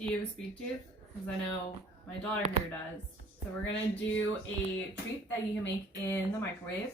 Do you have a sweet tooth? Because I know my daughter here does. So we're gonna do a treat that you can make in the microwave.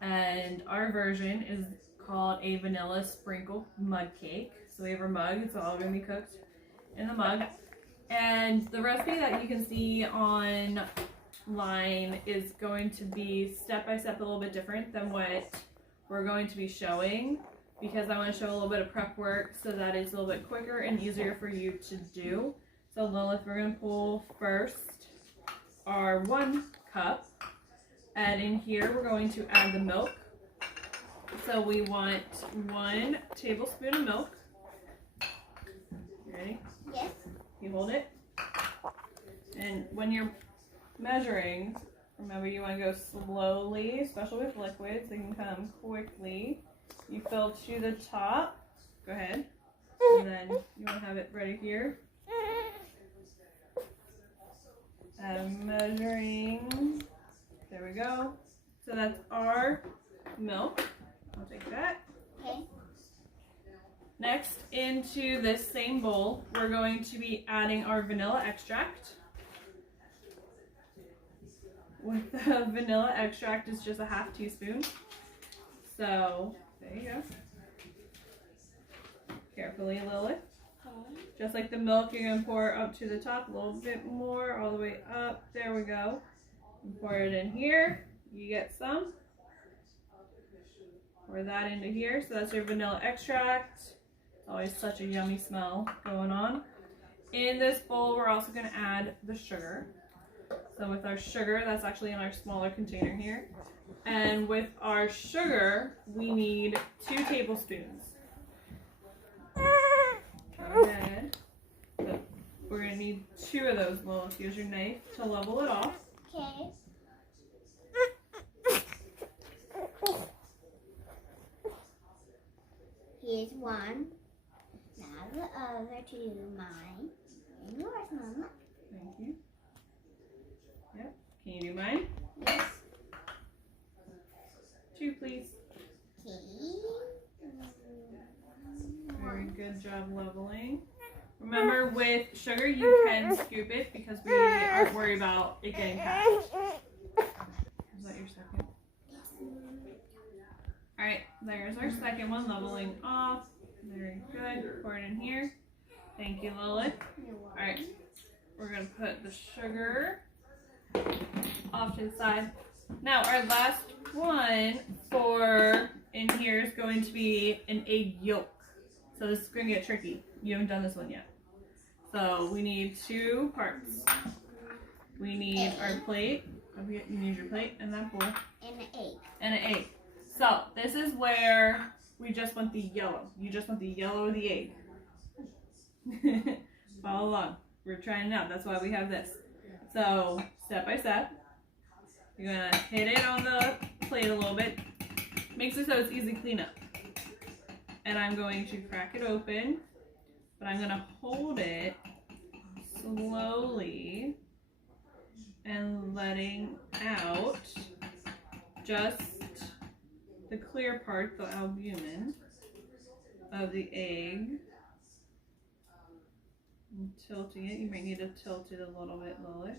And our version is called a vanilla sprinkle mug cake. So we have our mug, it's all gonna be cooked in the mug. And the recipe that you can see online is going to be step by step a little bit different than what we're going to be showing, because I want to show a little bit of prep work so that it's a little bit quicker and easier for you to do. So Lilith, we're going to pull first our 1 cup, and in here we're going to add the milk. So we want 1 tablespoon of milk. You ready? Yes. You hold it. And when you're measuring, remember you want to go slowly, especially with liquids. They can come quickly. You fill to the top. Go ahead. And then you want to have it ready here. Measuring. There we go. So that's our milk. I'll take that. Okay. Next, into this same bowl, we're going to be adding our vanilla extract. With the vanilla extract, it's just a ½ teaspoon. So, there you go. Carefully, Lilith. Okay. Just like the milk, you're going to pour up to the top, a little bit more, all the way up. There we go. And pour it in here. You get some. Pour that into here. So that's your vanilla extract. Always such a yummy smell going on. In this bowl, we're also going to add the sugar. So with our sugar, that's actually in our smaller container here. And with our sugar, we need 2 tablespoons. Go ahead. So we're going to need 2 of those. Well, here's your knife to level it off. Okay. Here's 1. Now the other 2, mine and yours, Mama. Thank you. Yep. Can you do mine? Yes. 2, please. Okay. Very good job leveling. Remember, with sugar, you can scoop it because we aren't worried about it getting packed. Is that your second? Alright, there's our second one, leveling off. Very good. Pour it in here. Thank you, Lilith. Alright, we're going to put the sugar off to the side. Now, our last one for in here is going to be an egg yolk. So this is going to get tricky. You haven't done this one yet. So we need 2 parts. We need our plate. You need your plate and that bowl. And an egg. And an egg. So this is where we just want the yellow. You just want the yellow of the egg. Follow along. We're trying it out. That's why we have this. So step by step, you're going to hit it on the plate a little bit. Makes it so it's easy to clean up. And I'm going to crack it open, but I'm going to hold it slowly and letting out just the clear part, the albumin of the egg. And tilting it. You might need to tilt it a little bit, Lilith.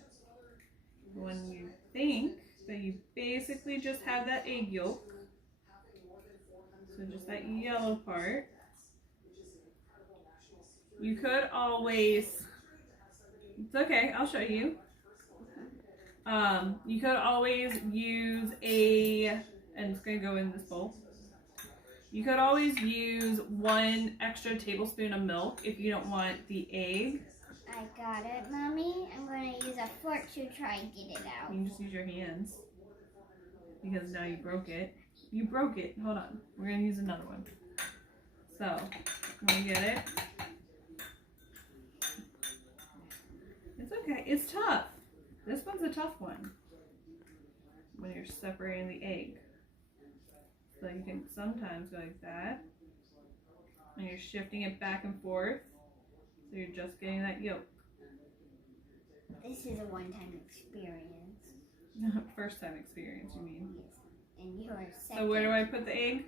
When you think that you basically just have that egg yolk, so just that yellow part, you could always, it's okay, I'll show you. You could always use and it's going to go in this bowl. You could always use 1 extra tablespoon of milk if you don't want the egg. I got it, Mommy. I'm going to use a fork to try and get it out. You can just use your hands because now you broke it. You broke it. Hold on. We're going to use another one. So, I'm going to get it. It's okay. It's tough. This one's a tough one when you're separating the egg. So you can sometimes go like that. And you're shifting it back and forth. So you're just getting that yolk. This is a one-time experience. First time experience, you mean? Yes. And yours second. So where do I put the egg?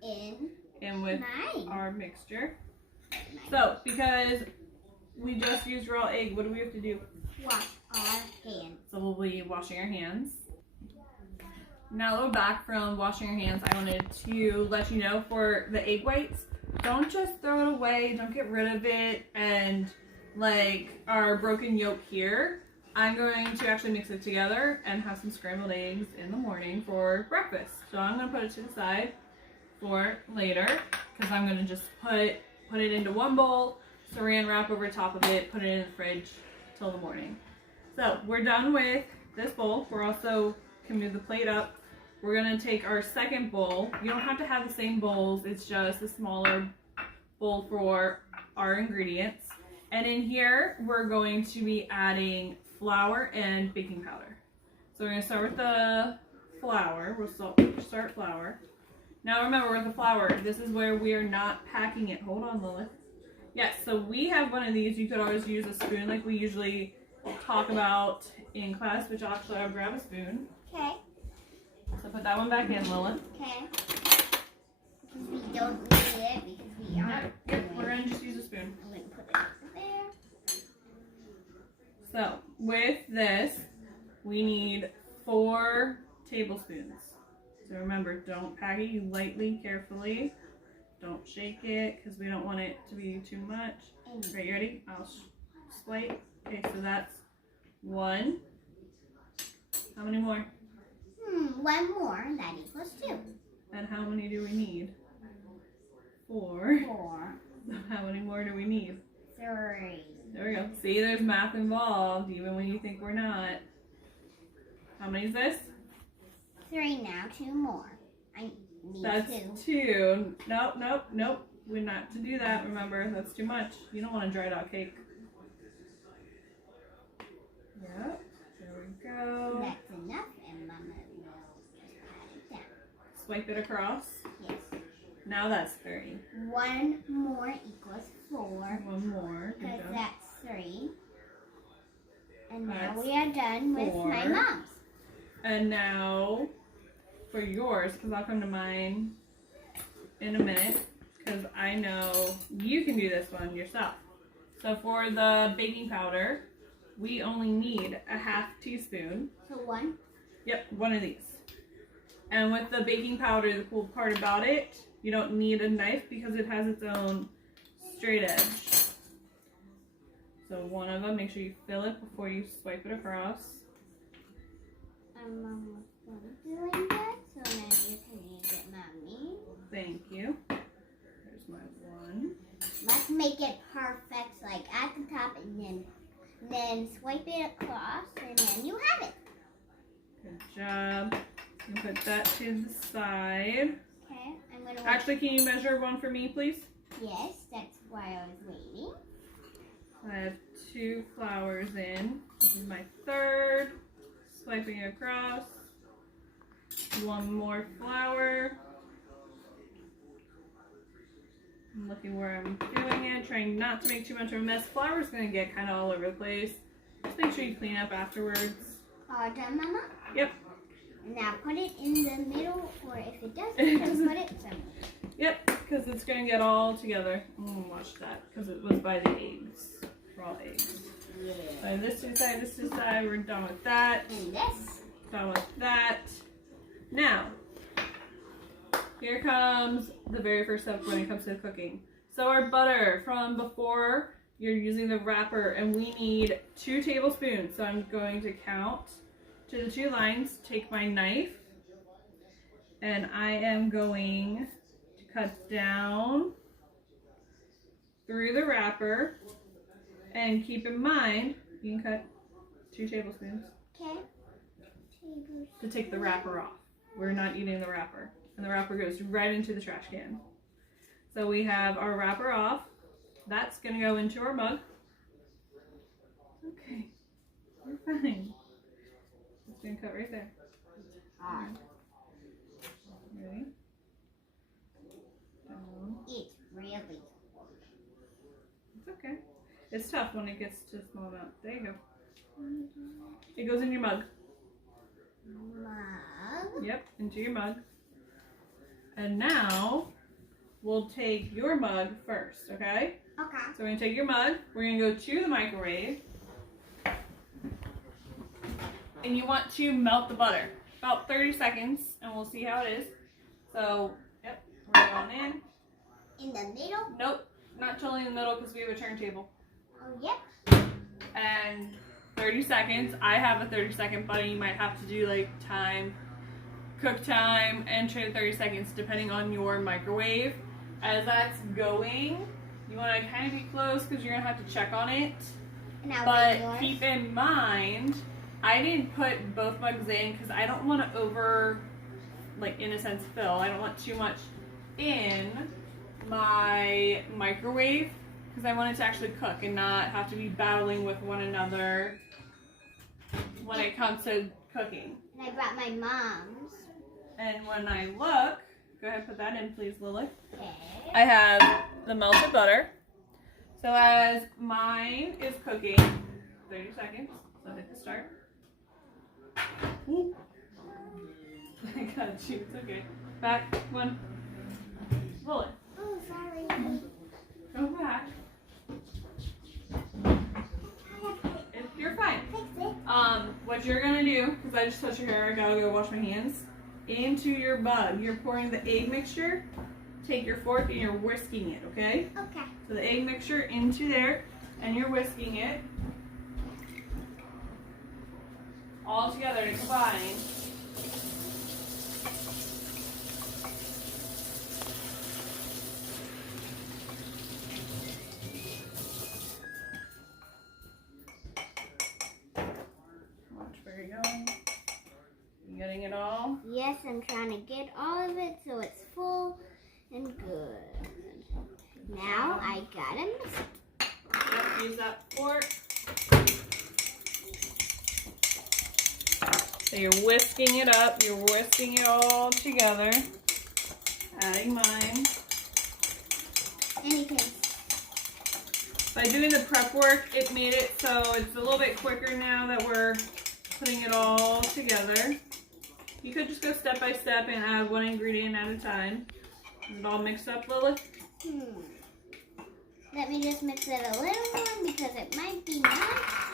In In with mine. our mixture. So, because we just used raw egg. What do we have to do? Wash our hands. So we'll be washing our hands. Now that we're back from washing our hands, I wanted to let you know for the egg whites, don't just throw it away, don't get rid of it, and like our broken yolk here, I'm going to actually mix it together and have some scrambled eggs in the morning for breakfast. So I'm going to put it to the side for later, because I'm going to just put it into one bowl, saran wrap over top of it, put it in the fridge till the morning. So we're done with this bowl. We're also can move the plate up. We're gonna take our second bowl. You don't have to have the same bowls. It's just a smaller bowl for our ingredients. And in here, we're going to be adding flour and baking powder. So we're gonna start with the flour. We'll start flour. Now remember with the flour, this is where we are not packing it. Hold on, Lilith. Yes, so we have one of these. You could always use a spoon like we usually talk about in class, which actually I'll grab a spoon. Okay. So put that one back in, Lilith. Okay. Because we don't need it because we aren't. Yep, we're going to just use a spoon. I'm going to put it there. So with this, we need 4 tablespoons. So remember, don't pack it. You lightly, carefully. Don't shake it because we don't want it to be too much. Right, you ready? I'll swipe. Okay, so that's 1. How many more? 1 more. That equals 2. And how many do we need? 4. 4. So how many more do we need? 3. There we go. See, there's math involved, even when you think we're not. How many is this? 3 now. 2 more. I need That's 2. Nope. We're not to do that. Remember, that's too much. You don't want a dried out cake. Yep. There we go. That's enough, and Mama will just pat it down. Swipe it across. Yes. Now that's 3. 1 more equals 4. 1 more. Good Because job. that's 3. And now That's we are done with 4. my mom's. And now for yours, because I'll come to mine in a minute, because I know you can do this one yourself. So for the baking powder, we only need a ½ teaspoon. So 1. Yep, 1 of these. And with the baking powder, the cool part about it, you don't need a knife because it has its own straight edge. So 1 of them, make sure you fill it before you swipe it across. Mom was doing that, so now you can use it, Mommy. Thank you. There's my 1. Let's make it perfect, like at the top, and then swipe it across, and then you have it. Good job. And put that to the side. Okay, I'm gonna. Actually, can you measure 1 for me, please? Yes, that's why I was waiting. I have 2 flours in. This is my 3rd. Swiping it across. 1 more flour. I'm looking where I'm doing it, trying not to make too much of a mess. Flour's gonna get kind of all over the place. Just make sure you clean up afterwards. All done, Mama? Yep. Now put it in the middle, or if it doesn't, then put it somewhere. Yep, because it's gonna get all together. I'm gonna watch that because it was by the eggs, raw eggs. Yeah. So this to the side, this to the side. We're done with that. And this. Done with that. Now, here comes the very first step when it comes to cooking. So our butter from before, you're using the wrapper, and we need 2 tablespoons. So I'm going to count to the 2 lines, take my knife, and I am going to cut down through the wrapper. And keep in mind, you can cut 2 tablespoons. Okay. To take the wrapper off. We're not eating the wrapper. And the wrapper goes right into the trash can. So we have our wrapper off. That's going to go into our mug. Okay. We're fine. It's going to cut right there. Hard. Ready? Down. It's really hard. It's okay. It's tough when it gets to a small amount. There you go. It goes in your mug. Mug. Yep, into your mug. And now we'll take your mug first, okay? Okay. So we're gonna take your mug, we're gonna go to the microwave. And you want to melt the butter. About 30 seconds, and we'll see how it is. So, yep, we're going in. In the middle? Nope, not totally in the middle because we have a turntable. Oh, yep. And 30 seconds. I have a 30-second button. You might have to do like time, cook time, and try 30 seconds depending on your microwave. As that's going, you want to kind of be close because you're going to have to check on it. But keep in mind, I didn't put both mugs in because I don't want to over, like in a sense, fill. I don't want too much in my microwave because I want it to actually cook and not have to be battling with one another when it comes to cooking. And I brought my mom's. And when I look, go ahead and put that in, please, Lily. Okay. I have the melted butter. So as mine is cooking, 30 seconds, so hit the start. Ooh. I got you, it's okay. Back, one. Lily. Oh, sorry. Go back. You're fine. Fix it. What you're gonna do, because I just touched your hair, I gotta go wash my hands. Into your mug, you're pouring the egg mixture. Take your fork and you're whisking it, okay? Okay. So the egg mixture into there, and you're whisking it all together to combine. Watch where you're going. You getting it all? Yes, I'm trying to get all of it so it's full and good. Now I gotta mix it. Yep, use that fork. So you're whisking it up, you're whisking it all together. Adding mine. Anything. By doing the prep work, it made it so it's a little bit quicker now that we're putting it all together. You could just go step by step and add one ingredient at a time. Is it all mixed up, Lily? Let me just mix it a little more because it might be not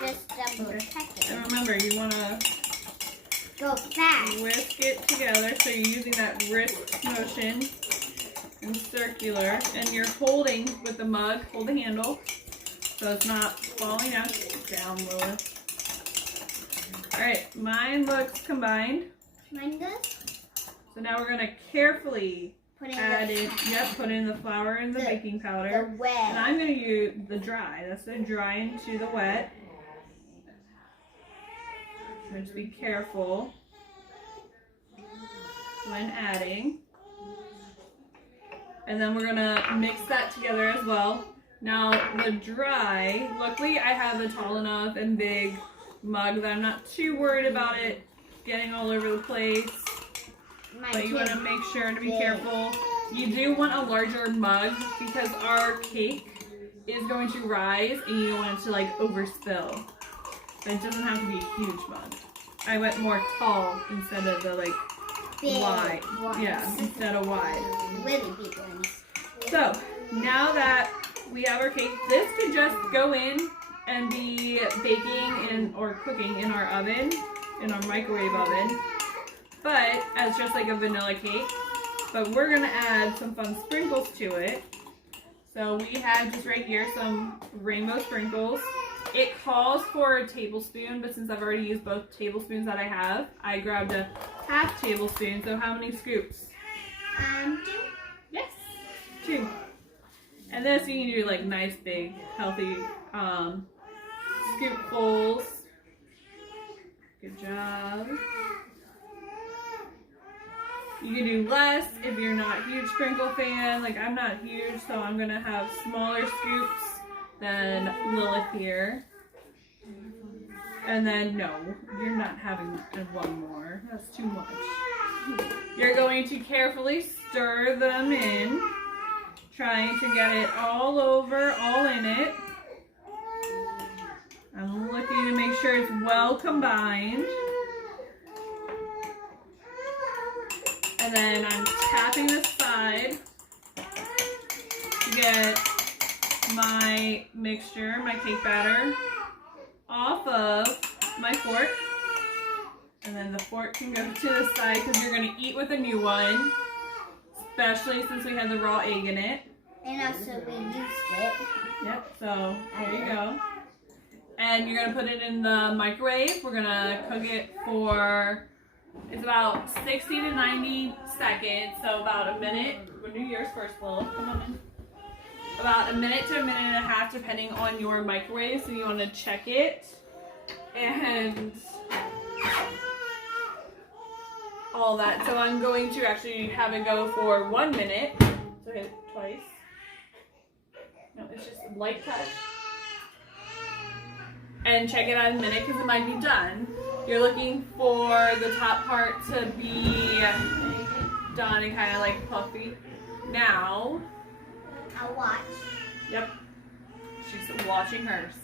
just double checking. And remember, you want to Go fast. whisk it together, so you're using that whisk motion and circular, and you're holding with the mug, hold the handle, so it's not falling out. Down, Lily. Alright, mine looks combined. Mine does? So now we're going to carefully Put in add the it, put in the flour and the baking powder. the wet. And I'm going to use the dry. That's the dry into the wet. So just be careful when adding. And then we're going to mix that together as well. Now the dry, luckily I have a tall enough and big mug that I'm not too worried about it getting all over the place. But you want to make sure to be careful. You do want a larger mug because our cake is going to rise and you don't want it to like overspill. But it doesn't have to be a huge mug. I went more tall instead of the like Big wide. ones. Yeah, instead of wide. Really big ones. So now that we have our cake, this could just go in and be baking in or cooking in our oven, in our microwave oven. But as just like a vanilla cake, but we're gonna add some fun sprinkles to it. So we have just right here some rainbow sprinkles. It calls for a tablespoon, but since I've already used both tablespoons that I have, I grabbed a half tablespoon. So how many scoops? 2. Yes, 2. And this you can do like nice big healthy scoopfuls. Good job. You can do less if you're not a huge sprinkle fan. Like I'm not huge, so I'm gonna have smaller scoops than Lilith here. And then no, you're not having one more. That's too much. You're going to carefully stir them in, trying to get it all over, all in it. I'm looking to make sure it's well combined. And then I'm tapping the side to get my mixture, my cake batter, off of my fork. And then the fork can go to the side because you're going to eat with a new one, especially since we had the raw egg in it. And also we used it. Yep, so there you go. And you're going to put it in the microwave. We're going to cook it for, it's about 60 to 90 seconds, so about a minute. We'll do yours first, Lil. Come on in. About a minute to a minute and a half, depending on your microwave. So you want to check it and all that. So I'm going to actually have it go for 1 minute. So hit it twice. No, it's just a light touch. And check it out in a minute because it might be done. You're looking for the top part to be done and kind of like puffy. Now, I'll watch. yep, she's watching hers.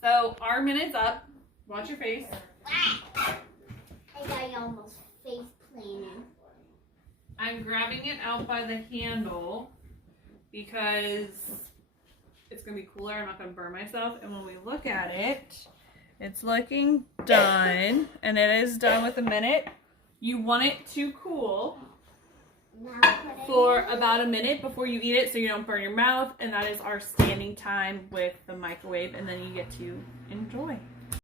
So our minute's up. Watch your face. I got you almost face planted. I'm grabbing it out by the handle because it's going to be cooler. I'm not going to burn myself. And when we look at it, it's looking done. And it is done with a minute. You want it to cool for about a minute before you eat it so you don't burn your mouth. And that is our standing time with the microwave. And then you get to enjoy.